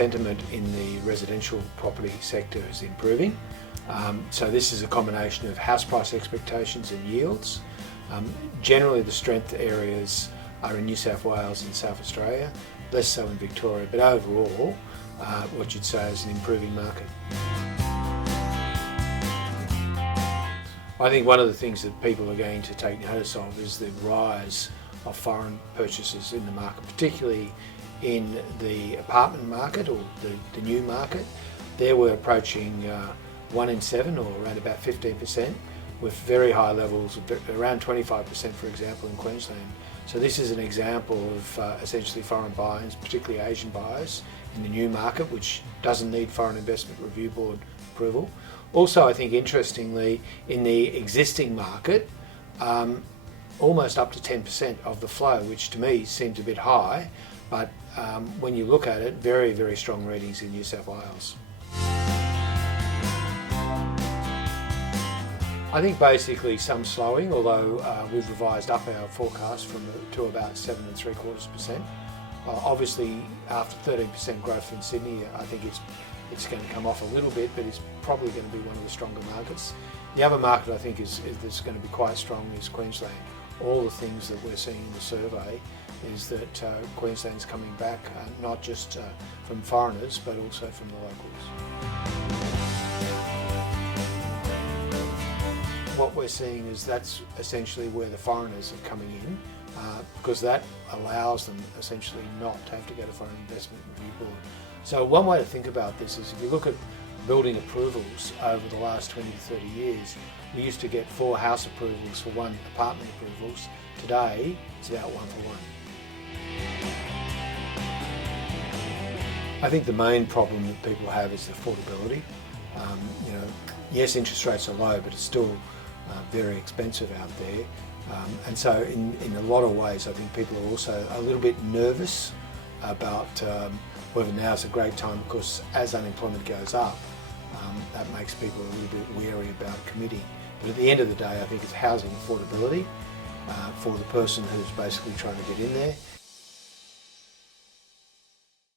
sentiment in the residential property sector is improving. So this is a combination of house price expectations and yields. Generally the strength areas are in New South Wales and South Australia, less so in Victoria, but overall what you'd say is an improving market. I think one of the things that people are going to take notice of is the rise of foreign purchases in the market, particularly in the apartment market or the new market. There we're approaching 1 in 7, or around about 15%, with very high levels, around 25% for example in Queensland. So this is an example of essentially foreign buyers, particularly Asian buyers, in the new market, which doesn't need Foreign Investment Review Board approval. Also, I think interestingly, in the existing market, almost up to 10% of the flow, which to me seems a bit high, but when you look at it, very, very strong readings in New South Wales. I think basically some slowing, although we've revised up our forecast to about 7.75%. Obviously, after 13% growth in Sydney, I think it's going to come off a little bit, but it's probably going to be one of the stronger markets. The other market I think that's going to be quite strong is Queensland. All the things that we're seeing in the survey is that Queensland's coming back, not just from foreigners, but also from the locals. What we're seeing is that's essentially where the foreigners are coming in, because that allows them essentially not to have to go to Foreign Investment Review Board. So one way to think about this is if you look at building approvals over the last 20 to 30 years, we used to get 4 house approvals for 1 apartment approvals. Today, it's about 1 for 1. I think the main problem that people have is affordability. Yes, interest rates are low, but it's still very expensive out there. And so in a lot of ways, I think people are also a little bit nervous about whether now is a great time, because as unemployment goes up, that makes people a little bit wary about committing. But at the end of the day, I think it's housing affordability for the person who's basically trying to get in there.